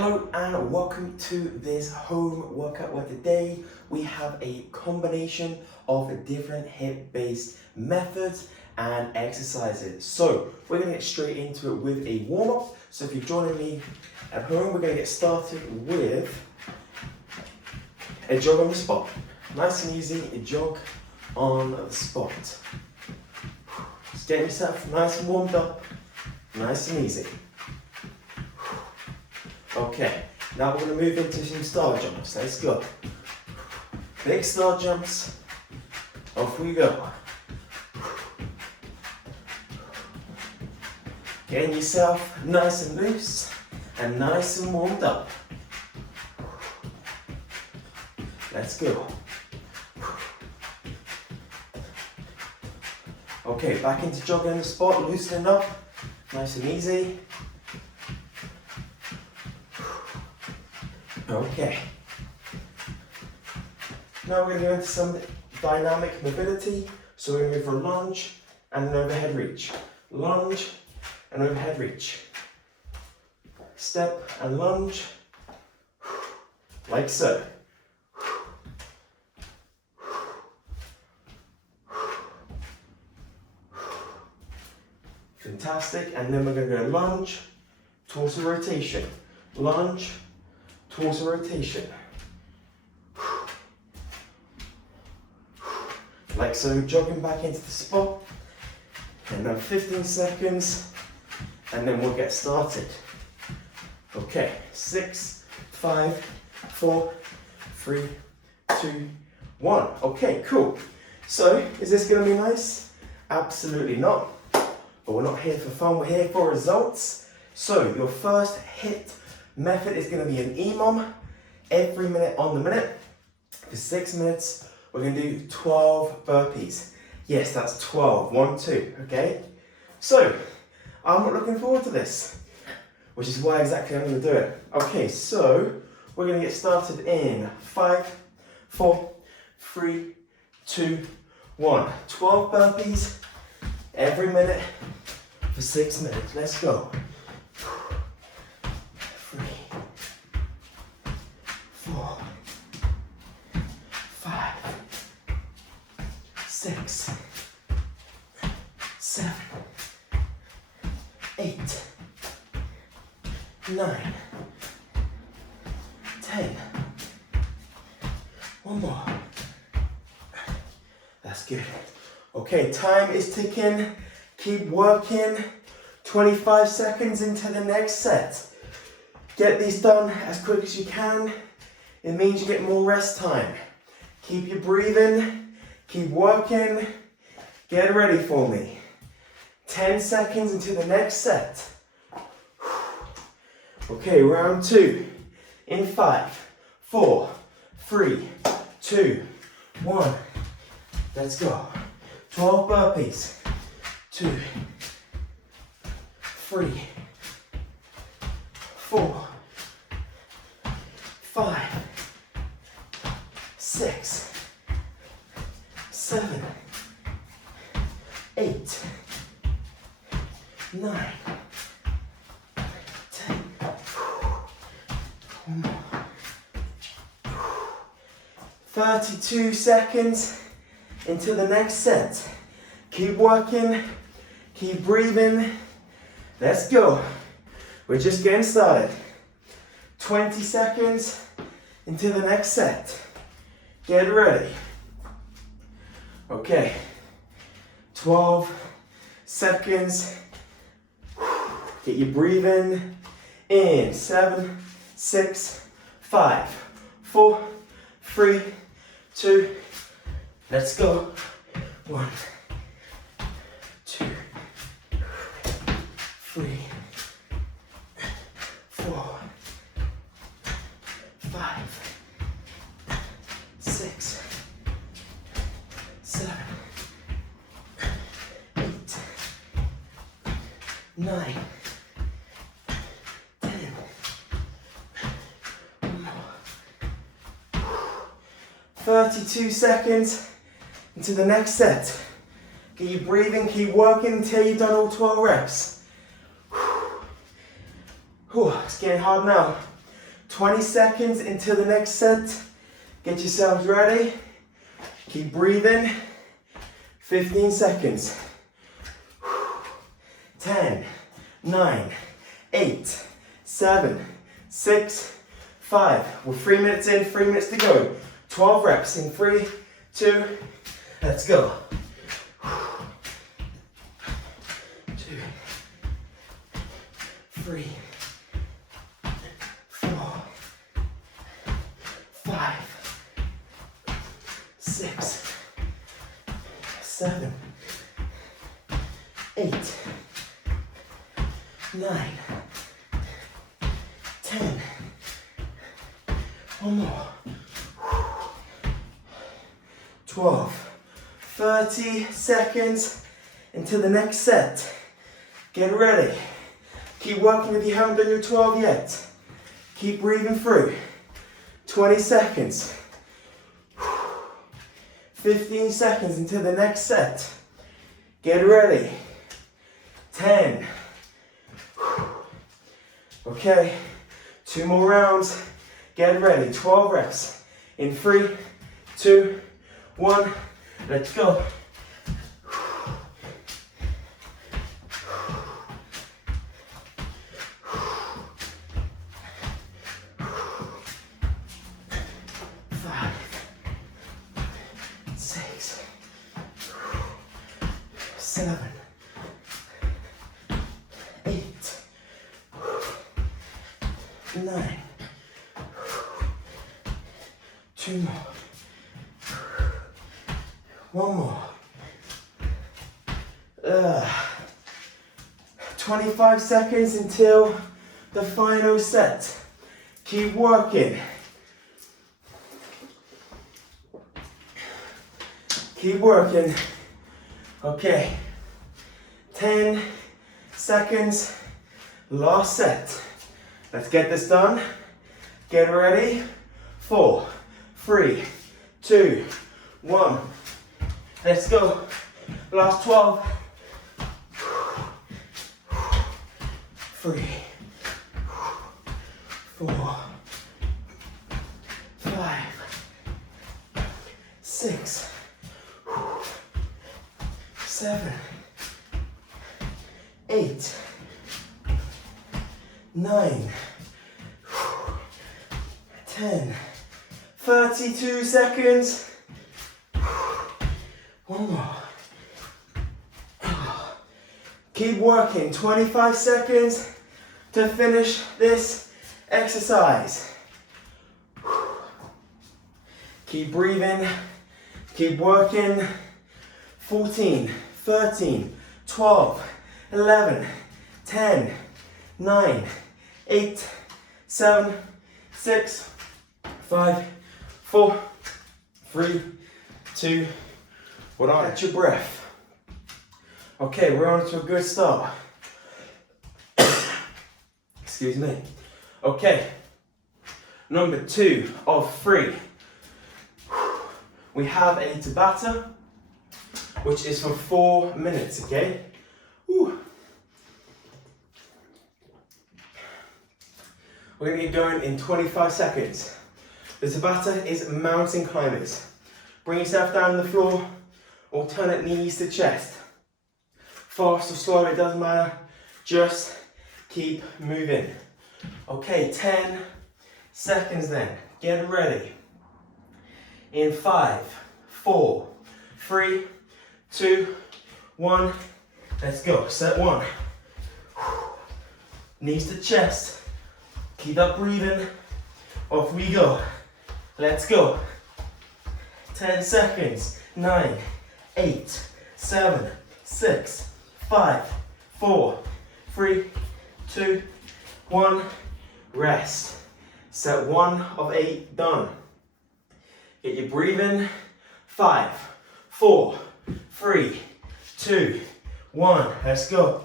Hello and welcome to this home workout where today we have a combination of different hip-based methods and exercises. So we're going to get straight into it with a warm-up. So if you're joining me at home, we're going to get started with a jog on the spot. Nice and easy, a jog on the spot. Just get yourself nice and warmed up, nice and easy. Okay, now we're going to move into some star jumps. Let's go. Big star jumps. Off we go. Getting yourself nice and loose and nice and warmed up. Let's go. Okay, back into jogging on the spot, loosening up, nice and easy. Okay. Now we're going to go into some dynamic mobility. So we're going to go for a lunge and an overhead reach. Lunge and overhead reach. Step and lunge, like so. Fantastic, and then we're going to go lunge, torso rotation. Lunge, torso rotation. Like so, jogging back into the spot. And then 15 seconds, and then we'll get started. Okay, 6, 5, 4, 3, 2, 1. Okay, cool. So, is this going to be nice? Absolutely not. But we're not here for fun, we're here for results. So, your first HIIT method is going to be an EMOM, every minute on the minute. For 6 minutes, we're going to do 12 burpees. Yes, that's 12, 1, 2, okay? So, I'm not looking forward to this, which is why exactly I'm going to do it. Okay, so, we're going to get started in 5, 4, 3, 2, 1. 12 burpees, every minute, for 6 minutes. Let's go. 3, 4, 5, 6, 7, 8, 9, 10. One more. That's good. Okay, time is ticking. Keep working. 25 seconds into the next set. Get these done as quick as you can. It means you get more rest time. Keep your breathing. Keep working. Get ready for me. 10 seconds into the next set. Okay, round 2. In 5, 4, 3, 2, 1. Let's go. 12 burpees. 2, 3, 4, 5, 6, 7, 8, 9, 10. One more. 32 seconds into the next set. Keep working, keep breathing. Let's go. We're just getting started. 20 seconds into the next set. Get ready. Okay. 12 seconds. Get your breathing in. 7, 6, 5, 4, 3, 2. Let's go. 1, 2, 3, 4, 5, 6, 7, 8, 9, 10. 32 seconds into the next set. Keep breathing, keep working until you've done all 12 reps. It's getting hard now. 20 seconds until the next set. Get yourselves ready. Keep breathing. 15 seconds. 10, 9, 8, 7, 6, 5. We're 3 minutes in, 3 minutes to go. 12 reps in 3, 2, let's go. 2, 3, 4, 5, 6, 7, 8, 9, 10. One more. 12. 30 seconds until the next set. Get ready. Keep working if you haven't done your 12 yet. Keep breathing through. 20 seconds. 15 seconds until the next set. Get ready. 10. Okay, 2 more rounds. Get ready. 12 reps. In 3, 2, 1. Let's go. 5, 6, 7, 8, 9. 2 more. 1 more. 25 seconds until the final set. Keep working. Keep working. Okay. 10 seconds. Last set. Let's get this done. Get ready. 4, 3, 2, 1. Let's go. Last 12. 3, 4, 5, 6, 7, 8, 9, 10. 32 seconds. 1 more. Keep working. 25 seconds to finish this exercise. Keep breathing. Keep working. 14, 13, 12, 11, 10, 9, 8, 7, 6, 5, 4, 3, 2, 1. Catch your breath. Okay, we're on to a good start. Excuse me. Okay, number 2 of 3. We have a Tabata, which is for 4 minutes, okay? Whew. We're going to get going in 25 seconds. The Tabata is mountain climbers. Bring yourself down on the floor, alternate knees to chest. Fast or slow, it doesn't matter. Just keep moving. Okay, 10 seconds then. Get ready. In 5, 4, 3, 2, 1. Let's go. Set 1. Knees to chest. Keep up breathing. Off we go. Let's go. 10 seconds. 9, 8, 7, 6, 5, 4, 3, 2, 1. Rest. Set 1 of 8 done. Get your breathing. 5, 4, 3, 2, 1. Let's go.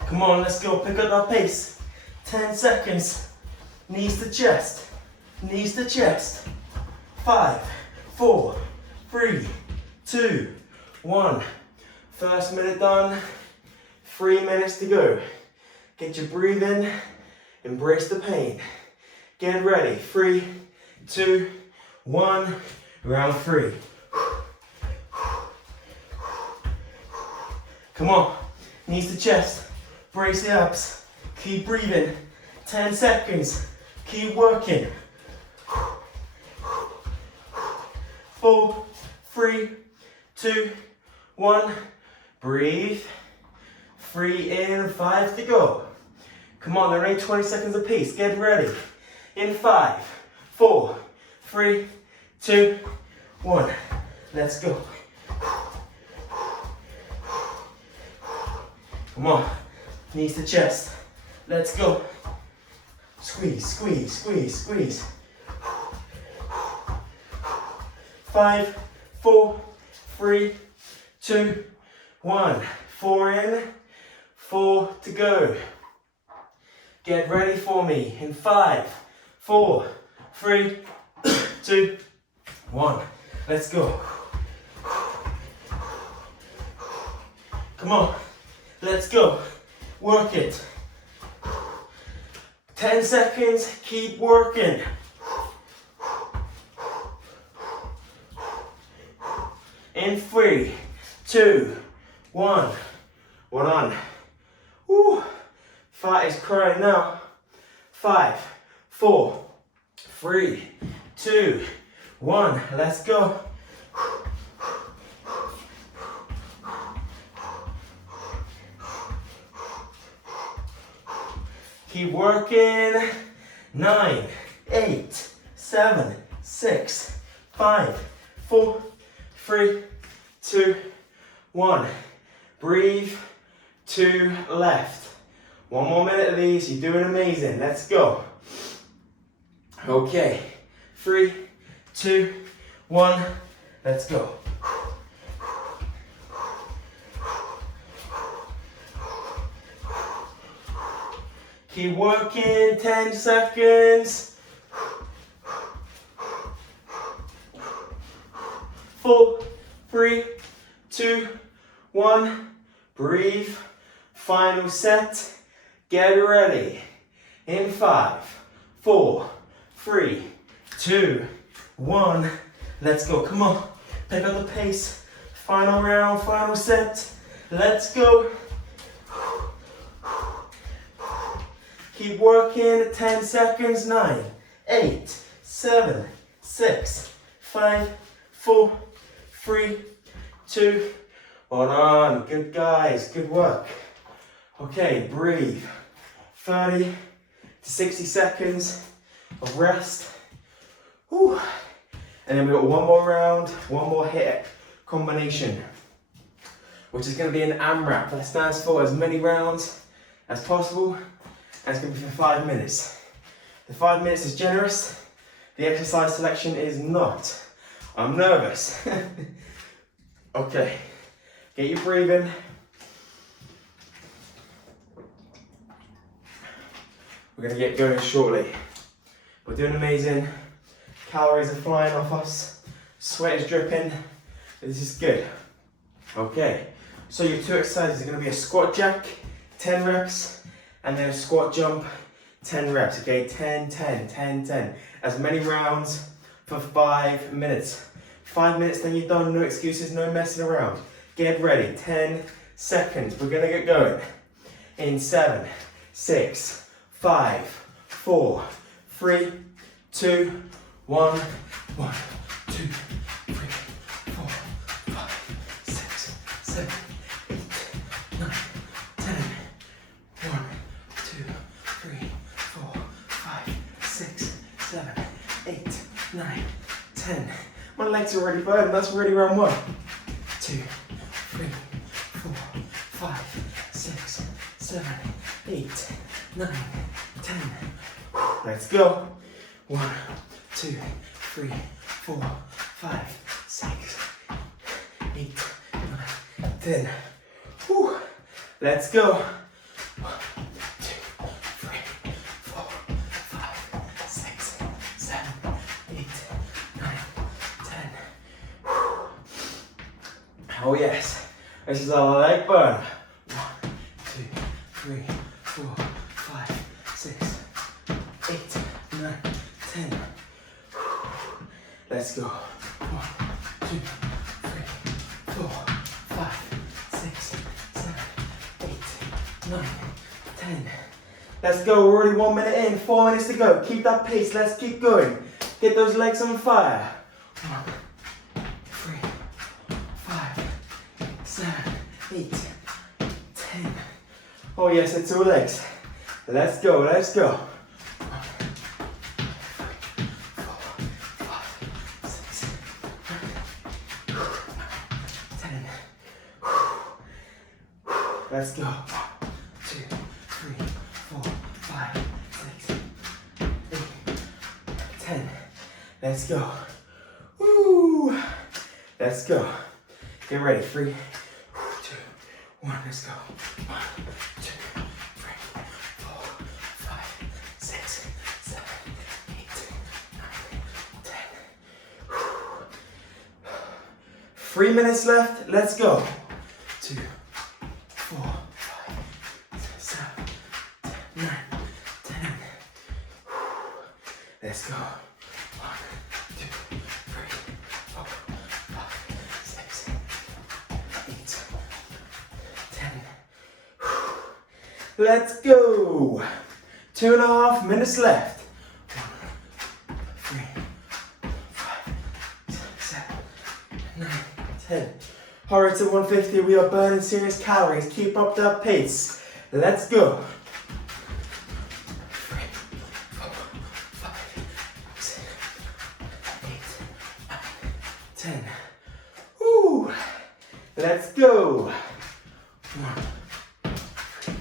Come on, let's go. Pick up that pace. 10 seconds. Knees to chest. Knees to chest. 5, 4, 3, 2, 1. First minute done. 3 minutes to go. Get your breathing, embrace the pain. Get ready, 3, 2, 1, round 3. Come on, knees to chest, brace the abs, keep breathing, 10 seconds, keep working. 4, 3, 2, 1, breathe. 3 in, 5 to go. Come on, they're only 20 seconds apiece, get ready. In 5, 4, 3, 2, 1, let's go. Come on, knees to chest, let's go. Squeeze, squeeze, squeeze, squeeze. 5, 4, 3, 2, 1. 4 in, 4 to go. Get ready for me in 5, 4, 3, 2, 1. Let's go. Come on, let's go. Work it. 10 seconds, keep working. In 3, 2, 1. Well done. Woo. Fat is crying now. 5, 4, 3, 2, 1. Let's go. Keep working. 9, 8, 7, 6, 5, 4, 3, 2, 1. Breathe. 2 left. 1 more minute of these. You're doing amazing. Let's go. Okay. 3, 2, 1. Let's go. Keep working. 10 seconds. 4, 3, 2, 1. Breathe. Final set. Get ready. In 5, 4, 3, 2, 1. Let's go. Come on. Pick up the pace. Final round, final set. Let's go. Keep working. 10 seconds. 9, 8, 7, 6, 5, 4, 3, 2. Hold on. Good guys. Good work. Okay, breathe. 30 to 60 seconds of rest. Whew. And then we've got one more round, one more HIIT combination, which is going to be an AMRAP. That stands for as many rounds as possible, and it's going to be for 5 minutes. The 5 minutes is generous, the exercise selection is not. I'm nervous. Okay, get your breathing. We're going to get going shortly. We're doing amazing. Calories are flying off us. Sweat is dripping. This is good. Okay, so your 2 exercises are going to be a squat jack, 10 reps, and then a squat jump, 10 reps. Okay, 10, 10, 10, 10. As many rounds for 5 minutes. 5 minutes, then you're done. No excuses, no messing around. Get ready. 10 seconds. We're going to get going. In 7, 6, 5, 4, 3, 2, 1, 1, 2, 3, 4, 5, 6, 7, 8, 9, 10. 1, 2, 3, 4, 5, 6, 7, 8, 9, 10. My legs are already burning. That's already round 1. 2, 3, 4, 5, 6, 7, 8, 9, 10. Let's go. 1, 2, 3, 4, 5, 6, 8, 9, 10. Whew. Let's go. 1, 2, 3, 4, 5, 6, 7, 8, 9, 10. Whew. Oh yes. This is our leg burn. 1, 2, 3, 4, 5, 6, 8, 9, 10. Let's go. 1, 2, 3, 4, 5, 6, 7, 8, 9, 10. Let's go. We're already 1 minute in. 4 minutes to go. Keep that pace. Let's keep going. Get those legs on fire. 1, 3, 5, 7, 8, 10. Oh yes, it's all legs. Let's go. Let's go. 10. Let's go. 1, 2, 3, 4, 5, 6, 8, 10. Let's go. Woo! Let's go. Get ready. 3, 2, 1. Let's go. 1, 2, 3, 4, 5, 6, 7, 8, 9, 10. 3 minutes left. Let's go. 2, 4, 5, 6, 7, 8, 9, 10. Let's go. 1, 2, 3, 4, 5, 6, 8, 10. Let's go. 2.5 minutes left. 1, 3, 5, 6, 7, 9, 10. Alright, to 150, we are burning serious calories. Keep up that pace. Let's go. 3, 4, 5, 6, 8, 9, 10. Woo! Let's go. 1, 3,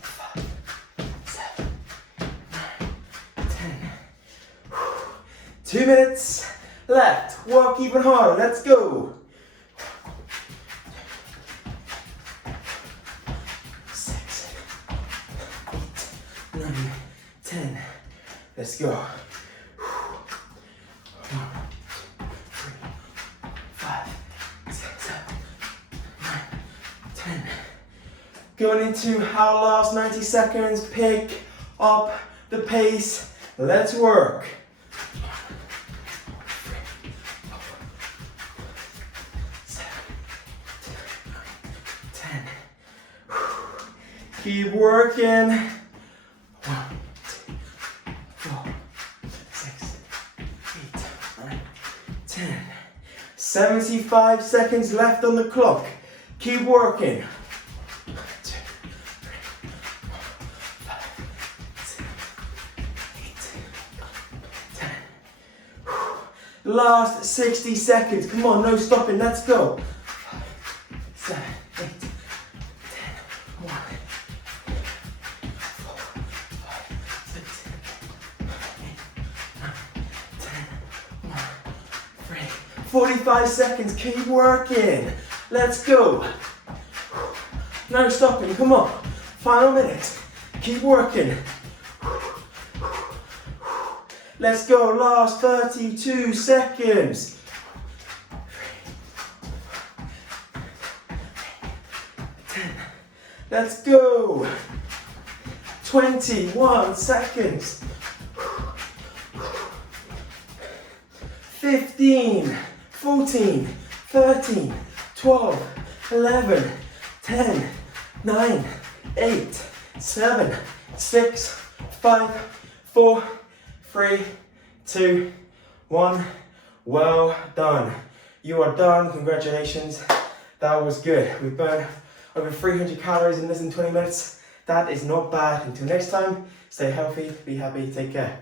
5, 7, 9, 10. 2 minutes left. Work even harder. Let's go. 6, 8, 9, 10. Let's go. 1, 2, 3, 5, 6, 7, 9, 10. Going into our last 90 seconds. Pick up the pace. Let's work. 10. Keep working. 1, 2, 4, 6, 8, 9, 10. 75 seconds left on the clock. Keep working. 1, 2, 3, 4, 5, 6, 8, 10. Last 60 seconds. Come on, no stopping. Let's go. 5, 7, 8, 10, 1, 4, 5, 6, 8, 9, 10, 1, 3, 45 seconds. Keep working. Let's go. No stopping. Come on. Final minute. Keep working. Let's go. Last 32 seconds. 10. Let's go. 21 seconds. 15, 14, 13, 12, 11, 10, 9, 8, 7, 6, 5, 4, 3, 2, 1. Well done. You are done. Congratulations. That was good. We burned over 300 calories in less than 20 minutes. That is not bad. Until next time, stay healthy, be happy, take care.